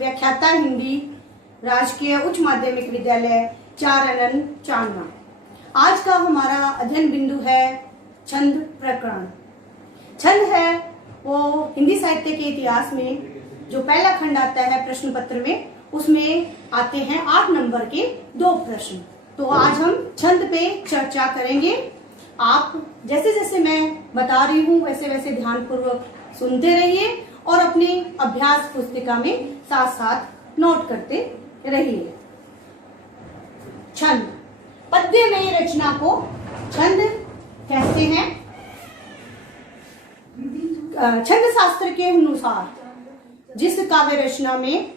व्याख्याता हिंदी, राजकीय उच्च माध्यमिक विद्यालय चारणन चांदना। आज का हमारा अध्ययन बिंदु है छंद प्रकरण। छंद है वो हिंदी साहित्य के इतिहास में जो पहला खंड आता है प्रश्न पत्र में, उसमें आते हैं 8 नंबर के 2 प्रश्न। तो आज हम छंद पे चर्चा करेंगे। आप जैसे जैसे मैं बता रही हूँ वैसे वैसे ध्यानपूर्वक सुनते रहिए और अपने अभ्यास पुस्तिका में साथ साथ नोट करते रहिए। छंद, पद्यमय रचना को छंद कहते हैं। छंद शास्त्र के अनुसार जिस काव्य रचना में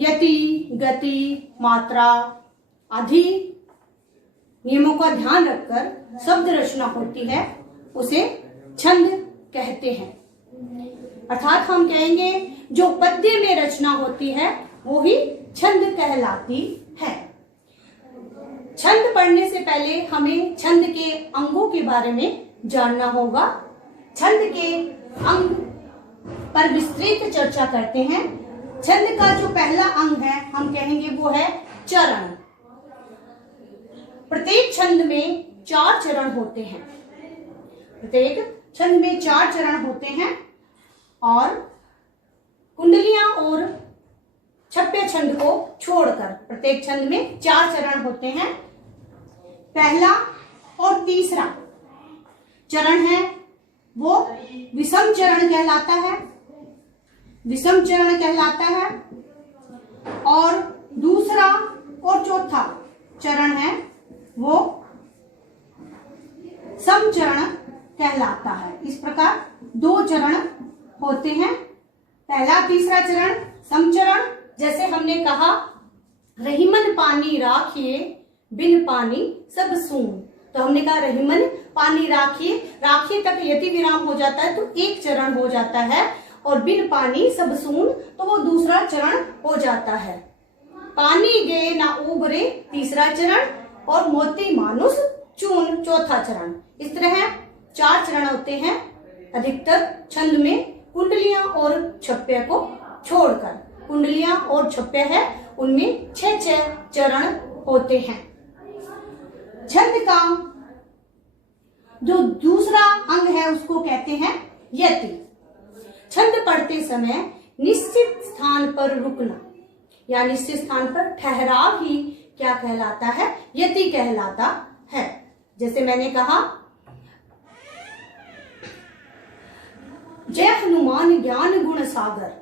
यति, गति, मात्रा आदि नियमों का ध्यान रखकर शब्द रचना होती है उसे छंद कहते हैं। अर्थात हम कहेंगे जो पद्य में रचना होती है वो ही छंद कहलाती है। छंद पढ़ने से पहले हमें छंद के अंगों के बारे में जानना होगा। छंद के अंग पर विस्तृत चर्चा करते हैं। छंद का जो पहला अंग है हम कहेंगे वो है चरण। प्रत्येक छंद में 4 चरण होते हैं। प्रत्येक छंद में 4 चरण होते हैं और कुंडलियां और छप्पे छंद को छोड़कर प्रत्येक छंद में 4 चरण होते हैं। पहला और तीसरा चरण है वो विषम चरण कहलाता है। विषम चरण कहलाता है। और दूसरा और चौथा चरण है वो सम चरण कहलाता है। इस प्रकार 2 चरण होते हैं। पहला तीसरा चरण सम चरण, जैसे हमने कहा रहीमन पानी राखिए बिन पानी सब सून, तो हमने कहा रहीमन पानी राखिए, राखिए तक यति विराम हो जाता है तो 1 चरण हो जाता है और बिन पानी सब सून तो वो दूसरा चरण हो जाता है। पानी गे ना उबरे तीसरा चरण और मोती मानुष चून चौथा चरण। इस तरह 4 चरण होते हैं अधिकतर छंद में, कुंडलियां और छप्पे को छोड़कर। कुंडलियां और छप्पे है उनमें 6 चरण होते हैं। छंद का जो दूसरा अंग है उसको कहते हैं यति। छंद पढ़ते समय निश्चित स्थान पर रुकना या निश्चित स्थान पर ठहराव ही क्या कहलाता है? यति कहलाता है। जैसे मैंने कहा जय हनुमान ज्ञान गुण सागर,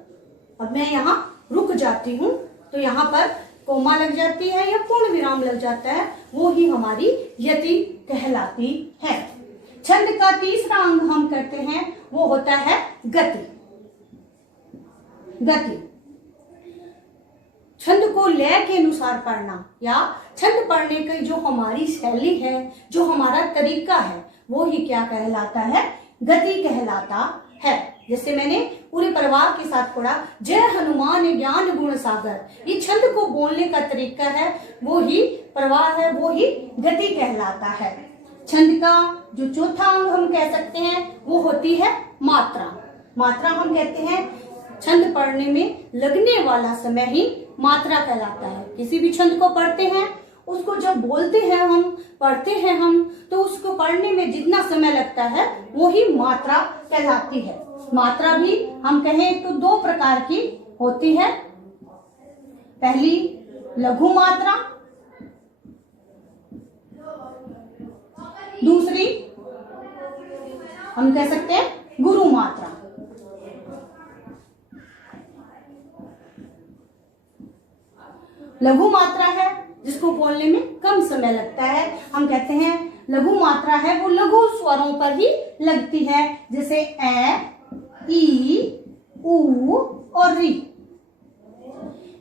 अब मैं यहाँ रुक जाती हूँ तो यहाँ पर कोमा लग जाती है या पूर्ण विराम लग जाता है, वो ही हमारी यति कहलाती है। छंद का तीसरा अंग हम करते हैं वो होता है गति। गति छंद को लय के अनुसार पढ़ना या छंद पढ़ने की जो हमारी शैली है, जो हमारा तरीका है, वो ही क्या कहलाता है? गति कहलाता है। जैसे मैंने पूरे परिवार के साथ पढ़ा जय हनुमान ज्ञान गुण सागर, ये छंद को बोलने का तरीका है, वो ही प्रवाह है, वो ही गति कहलाता है। छंद का जो चौथा अंग हम कह सकते हैं वो होती है मात्रा। मात्रा हम कहते हैं छंद पढ़ने में लगने वाला समय ही मात्रा कहलाता है। किसी भी छंद को पढ़ते हैं उसको जब बोलते हैं हम, पढ़ते हैं हम, तो उसको पढ़ने में जितना समय लगता है वो ही मात्रा कहलाती है। मात्रा भी हम कहें तो 2 प्रकार की होती है। पहली लघु मात्रा, दूसरी हम कह सकते हैं गुरु मात्रा। लघु मात्रा है जिसको बोलने में कम समय लगता है, हम कहते हैं लघु मात्रा है वो लघु स्वरों पर ही लगती है, जैसे ए, ई, ऊ और री।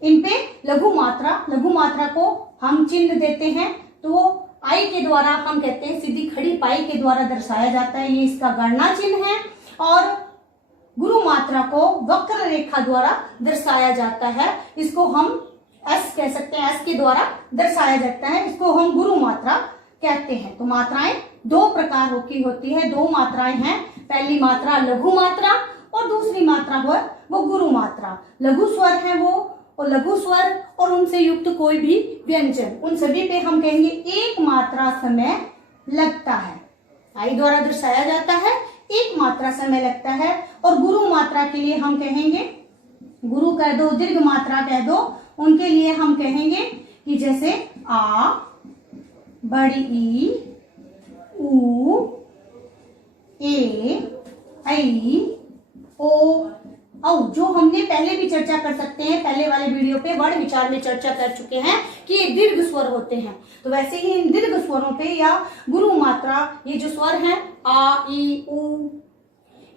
इन पे लघु मात्रा को हम चिन्ह देते हैं तो वो आई के द्वारा हम कहते हैं सीधी खड़ी पाई के द्वारा दर्शाया जाता है, ये इसका गणना चिन्ह है। और गुरु मात्रा को वक्र रेखा द्वारा दर्शाया जाता है, इसको हम एस कह सकते हैं, एस के द्वारा दर्शाया जाता है, इसको हम गुरु मात्रा कहते हैं। तो मात्राएं 2 प्रकार की होती है, 2 मात्राएं हैं। पहली मात्रा लघु मात्रा और दूसरी मात्रा है वो गुरु मात्रा। लघु स्वर है वो, और लघु स्वर और उनसे युक्त कोई भी व्यंजन, उन सभी पे हम कहेंगे एक मात्रा समय लगता है। आई द्वारा दर्शाया जाता है, एक मात्रा समय लगता है। और गुरु मात्रा के लिए हम कहेंगे, गुरु कह दो, दीर्घ मात्रा कह दो, उनके लिए हम कहेंगे कि जैसे आ, बड़ी ई, ऊ, ए, ऐ, ओ, औ, जो हमने पहले भी चर्चा कर सकते हैं, पहले वाले वीडियो पे वर्ण विचार में चर्चा कर चुके हैं कि ये दीर्घ स्वर होते हैं। तो वैसे ही इन दीर्घ स्वरों पे या गुरु मात्रा, ये जो स्वर हैं आ, ई, ऊ,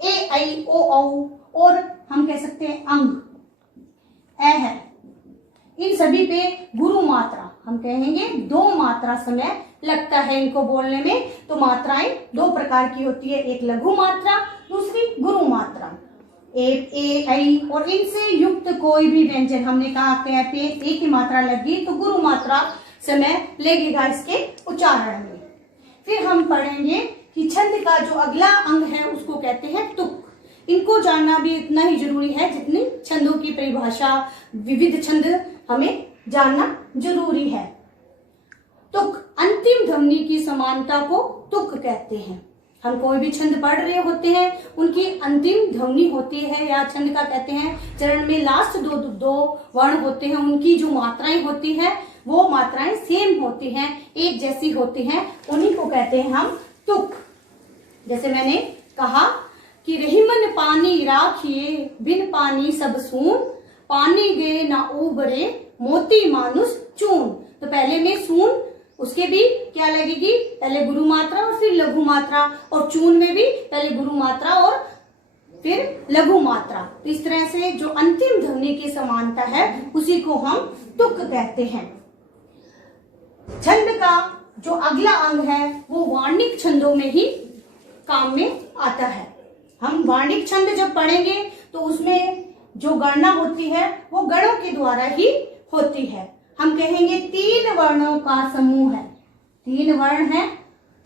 ए, ऐ, ओ, औ, और हम कह सकते हैं अंग, ए है, इन सभी पे गुरु मात्रा हम कहेंगे दो मात्रा समय लगता है इनको बोलने में। तो मात्राएं दो प्रकार की होती है, एक लघु मात्रा, दूसरी गुरु मात्रा। ए, ऐ और इनसे युक्त कोई भी व्यंजन, हमने कहा कै पे एक ही मात्रा लगी तो गुरु मात्रा समय लगेगा इसके उच्चारण में। फिर हम पढ़ेंगे कि छंद का जो अगला अंग है उसको कहते हैं तुक। इनको जानना भी इतना ही जरूरी है जितनी छंदों की परिभाषा, विविध छंद हमें जानना जरूरी है। तुक, अंतिम ध्वनि की समानता को तुक कहते हैं। हम कोई भी छंद पढ़ रहे होते हैं, उनकी अंतिम ध्वनि होती है या छंद का कहते हैं चरण में लास्ट दो वर्ण होते हैं, उनकी जो मात्राएं होती है वो मात्राएं सेम होती हैं, एक जैसी होती हैं, उन्हीं को कहते हैं हम तुक। जैसे मैंने कहा कि रहीमन पानी राखिए, बिन पानी सब सून, पानी गे ना उबरे, मोती मानुष चून। तो पहले में सून, उसके भी क्या लगेगी, पहले गुरु मात्रा और फिर लघु मात्रा, और चून में भी पहले गुरु मात्रा और फिर लघु मात्रा। तो इस तरह से जो अंतिम ध्वनि की समानता है उसी को हम तुक कहते हैं। छंद का जो अगला अंग है वो वार्णिक छंदों में ही काम में आता है। हम वार्णिक छंद जब पढ़ेंगे तो उसमें जो गणना होती है वो गणों के द्वारा ही होती है। हम कहेंगे तीन वर्णों का समूह है, तीन वर्ण है,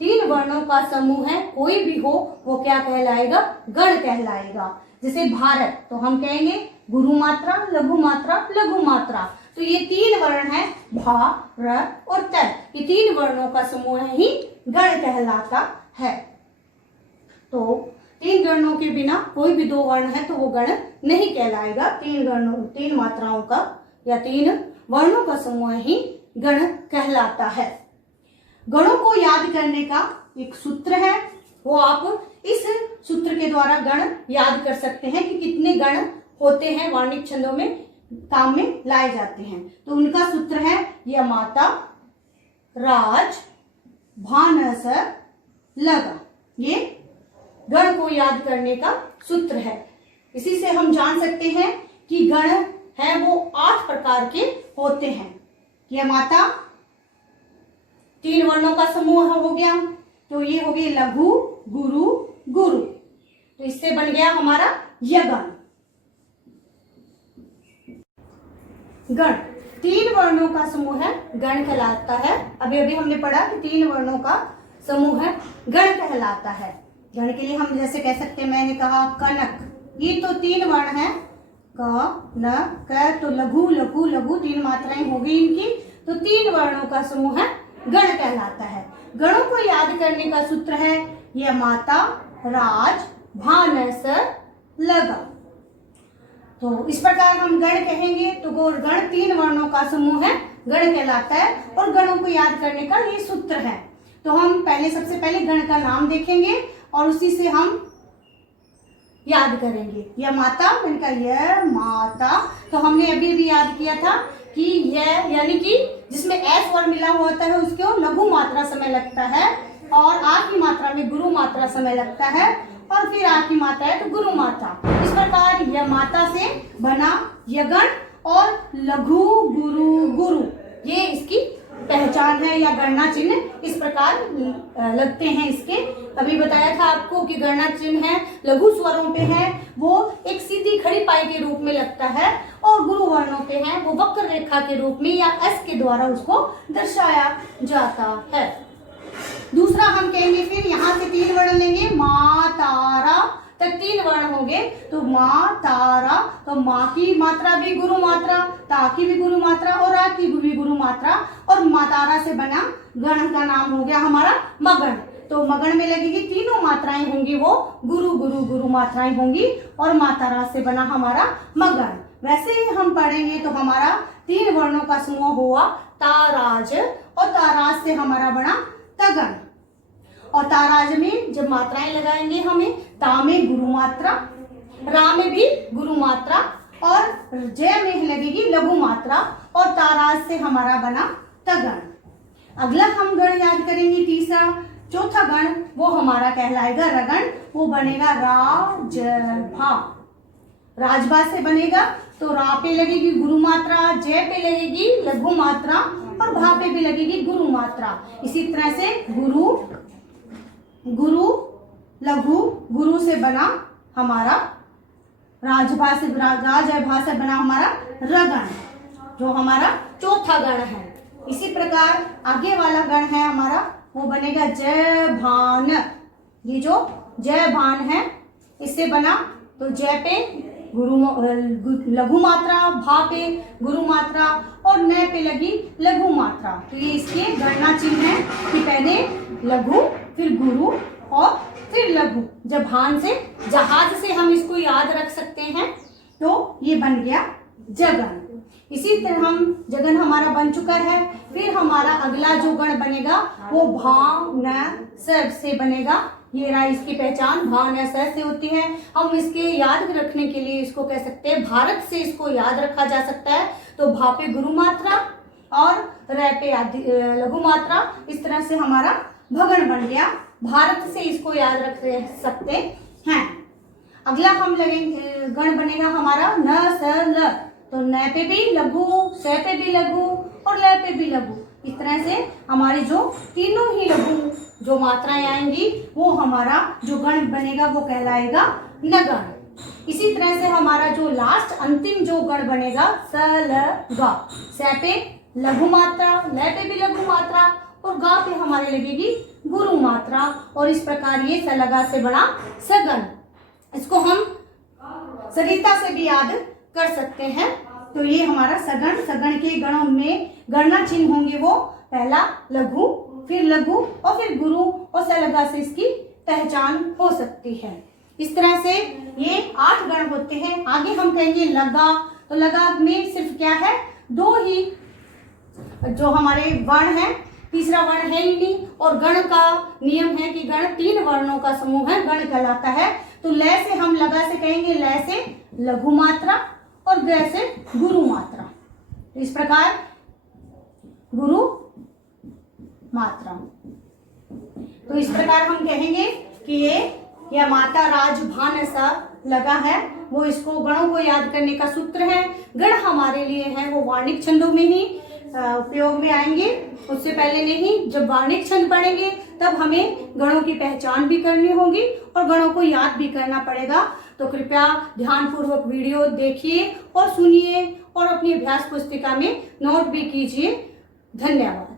तीन वर्णों का समूह है, कोई भी हो वो क्या कहलाएगा, गण कहलाएगा। जैसे भारत, तो हम कहेंगे गुरु मात्रा, लघु मात्रा, लघु मात्रा। तो ये तीन वर्ण है, भा, र और त, ये तीन वर्णों का समूह ही गण कहलाता है। तो तीन वर्णों के बिना कोई भी दो वर्ण है तो वो गण नहीं कहलाएगा। तीन मात्राओं का या तीन वर्णों का समूह ही गण कहलाता है। गणों को याद करने का एक सूत्र है, वो आप इस सूत्र के द्वारा गण याद कर सकते हैं कि कितने गण होते हैं वार्णिक छंदों में काम में लाए जाते हैं। तो उनका सूत्र है यमाता, राज, भानस, लगा। ये गण को याद करने का सूत्र है। इसी से हम जान सकते हैं कि गण है वो 8 प्रकार के होते हैं। यमाता तीन वर्णों का समूह हो गया, तो ये हो गए लघु, गुरु, गुरु। तो इससे बन गया हमारा यगण। गण तीन वर्णों का समूह है, गण कहलाता है। अभी अभी हमने पढ़ा कि तीन वर्णों का समूह है, गण कहलाता है। गण के लिए हम जैसे कह सकते हैं, मैंने कहा कनक, ये तो तीन वर्ण है, क, न, क, तो लघु, लघु, लघु, तीन मात्राएं हो गई इनकी, तो तीन वर्णों का समूह है, गण कहलाता है। गणों को याद करने का सूत्र है यमाता, राज, भानस, लगा। तो इस प्रकार हम गण कहेंगे तो गण तीन वर्णों का समूह है, गण कहलाता है। और गणों को याद करने का ये सूत्र है। तो हम सबसे पहले गण का नाम देखेंगे और उसी से हम याद करेंगे। यह माता, मैंने कहा यह माता, तो हमने अभी भी याद किया था कि यह यानी कि जिसमें एस वर्ण मिला हुआ होता है उसको लघु मात्रा समय लगता है, और आ की मात्रा में गुरु मात्रा समय लगता है, और फिर आ की मात्रा है तो गुरु मात्रा। इस प्रकार यह माता से बना यगण और लघु, गुरु, गुरु, ये इसकी पहचान है या गणना चिन्ह इस प्रकार लगते हैं इसके। अभी बताया था आपको कि गणना चिन्ह है लघु स्वरों पे है वो एक सीधी खड़ी पाई के रूप में लगता है, और गुरु वर्णों पे है वो वक्र रेखा के रूप में या एस के द्वारा उसको दर्शाया जाता है। दूसरा हम कहेंगे, फिर यहाँ से तीन वर्ण लेंगे, मा, तारा तक तीन वर्ण हो करोगे तो माँ तारा, तो माँ की मात्रा भी गुरु मात्रा, ता की भी गुरु मात्रा और रा की भी गुरु मात्रा, और माँ तारा से बना गण का नाम हो गया हमारा मगन। तो मगन में लगेगी तीनों मात्राएं होंगी वो गुरु गुरु गुरु मात्राएं होंगी, और माँ तारा से बना हमारा मगन। वैसे ही हम पढ़ेंगे तो हमारा 3 वर्णों का समूह हुआ ताराज, और ताराज से हमारा बना तगन। और ताराज में जब मात्राएं लगाएंगे हमें, ता में गुरु मात्रा, रा में भी गुरु मात्रा, और जय में लगेगी लघु मात्रा, और ताराज से हमारा बना तगन। अगला हम गण याद करेंगे तीसरा, चौथा गण वो हमारा कहलाएगा रगण, वो बनेगा राजभा। राजभा से बनेगा तो रा पे लगेगी गुरु मात्रा, जय पे लगेगी लघु मात्रा, और भा पे भी लगेगी गुरु मात्रा। इसी तरह से गुरु गुरु लघु गुरु से बना हमारा राजभा से, राजभा से बना हमारा रगण, जो हमारा चौथा गण है। इसी प्रकार आगे वाला गण है हमारा, वो बनेगा जय भान। ये जो जय भान है इससे बना, तो जय पे लघु मात्रा, भा पे गुरु मात्रा, और न पे लगी लघु मात्रा। तो ये इसके गणना चिन्ह है कि पहले लघु फिर गुरु और फिर लघु। जब भान से जहाज से हम इसको याद रख सकते हैं, तो ये बन गया जगन। इसी तरह हम जगन हमारा बन चुका है। फिर हमारा अगला जो गण बनेगा वो भा न स से बनेगा। ये रहा इसकी पहचान, भा न स से होती है। हम इसके याद रखने के लिए इसको कह सकते हैं, भारत से इसको याद रखा जा सकता है। तो भा पे गुरु मात्रा और र पे लघु मात्रा, इस तरह से हमारा भगण बन गया। भारत से इसको याद रख सकते हैं। अगला हम लगेंगे गण बनेगा हमारा न स ल। तो न पे भी लघु, स पे भी लघु और ल पे भी लघु। इस तरह से हमारी जो तीनों ही लघु जो मात्राएं आएंगी वो हमारा जो गण बनेगा वो कहलाएगा नगण। इसी तरह से हमारा जो लास्ट अंतिम जो गण बनेगा स ल गा। स पे लघु मात्रा, ल पे भी लघु मात्रा और गा पे हमारे लगेगी गुरु मात्रा। और इस प्रकार ये सलगा से बना सगन। इसको हम सरिता से भी याद कर सकते हैं। तो ये हमारा सगण, सगण के गणों में गणना चिन्ह होंगे वो पहला लघु, फिर लघु और फिर गुरु, और सलगा से इसकी पहचान हो सकती है। इस तरह से ये 8 गण होते हैं। आगे हम कहेंगे लगा। तो लगा में सिर्फ क्या है, 2 ही जो हमारे वर्ण है, तीसरा वर्ण है ही नहीं। और गण का नियम है कि गण 3 वर्णों का समूह है, गण कहलाता है। तो ल से हम लगा से कहेंगे, ल से लघु मात्रा और ग से गुरु मात्रा। तो इस प्रकार गुरु मात्रा। तो इस प्रकार हम कहेंगे कि ये माता राज भान सा लगा है, वो इसको गणों को याद करने का सूत्र है। गण हमारे लिए है वो वार्णिक छंदों में ही उपयोग में आएंगे, उससे पहले नहीं। जब वार्णिक छंद पढ़ेंगे तब हमें गणों की पहचान भी करनी होगी और गणों को याद भी करना पड़ेगा। तो कृपया ध्यानपूर्वक वीडियो देखिए और सुनिए और अपनी अभ्यास पुस्तिका में नोट भी कीजिए। धन्यवाद।